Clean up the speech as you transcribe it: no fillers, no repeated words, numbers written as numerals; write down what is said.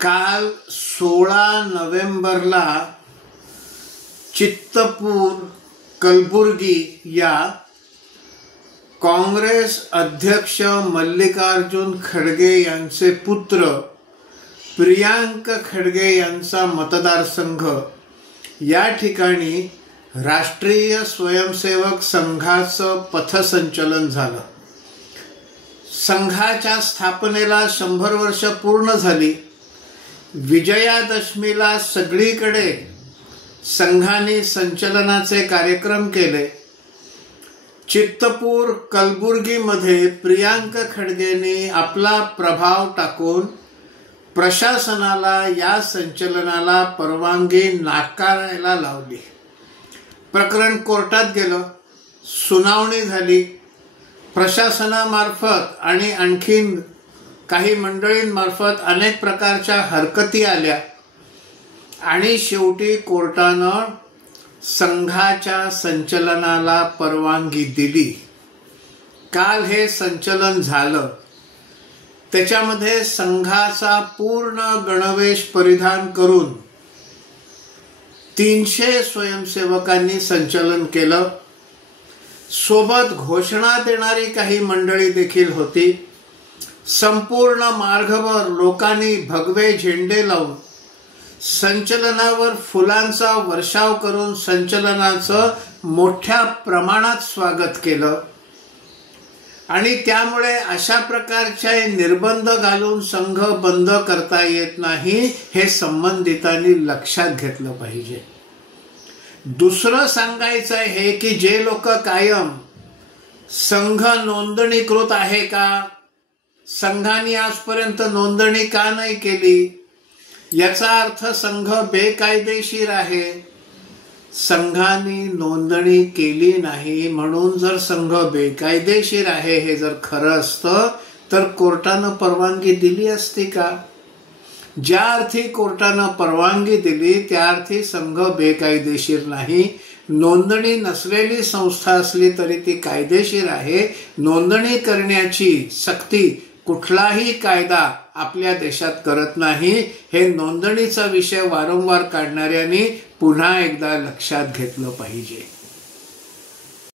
काल 16 नोव्हेंबरला चित्तपूर कलबुर्गी या काँग्रेस अध्यक्ष मल्लिकार्जुन खड़गे यांचे पुत्र प्रियांक खड़गे यांचा मतदारसंघ या ठिकाणी राष्ट्रीय स्वयंसेवक संघाचं पथसंचलन झालं। संघाच्या स्थापनेला 100 वर्ष पूर्ण झाली। विजयादशमीला सगळीकडे संघाने संचलनाचे कार्यक्रम केले। चित्तपूर कलबुर्गीमध्ये प्रियांक खड़गेंनी आपला प्रभाव टाकून प्रशासनाला या संचलनाला परवानगी नाकारायला लावली। प्रकरण कोर्टात गेलं, सुनावणी झाली। प्रशासनामार्फत आणि आणखीन काही मंडळींमार्फत अनेक प्रकारच्या हरकती आल्या आणि शेवटी कोर्टानं संघाच्या संचलनाला परवानगी दिली। काल हे संचलन झालं। त्याच्यामध्ये संघाचा पूर्ण गणवेश परिधान करून 300 स्वयंसेवकांनी संचलन केलं। सोबत घोषणा देणारी काही मंडळी देखील होती। संपूर्ण मार्गभर लोकांनी भगवे झेंडे लावून संचलनावर फुलांचा वर्षाव करून संचलनाचं मोठ्या प्रमाणात स्वागत केलं आणि त्यामुळे अशा प्रकारचे निर्बंध घालून संघ बंद करता येत नाही हे संबंधितांनी लक्षात घेतलं पाहिजे। दुसरं सांगायचं आहे की जे लोक कायम संघ नोंदणीकृत आहे का, संघाने आजपर्यंत नोंदणी का नाही केली, याचा अर्थ संघ बेकायदेशीर आहे। संघाने नोंदणी केली नाही म्हणून जर संघ बेकायदेशीर आहे हे जर खरं असतं तर कोर्टानं परवानगी दिली असती का? ज्या अर्थी कोर्टानं परवानगी दिली त्या अर्थी संघ बेकायदेशीर नाही। नोंदणी नसलेली संस्था असली तरी ती कायदेशीर आहे। नोंदणी करण्याची सक्ती कुठलाही कायदा आपल्या देशात करत नाही। हे नोंदणीचा विषय वारंवार काढणाऱ्यांनी पुन्हा एकदा लक्षात घेतलं पाहिजे।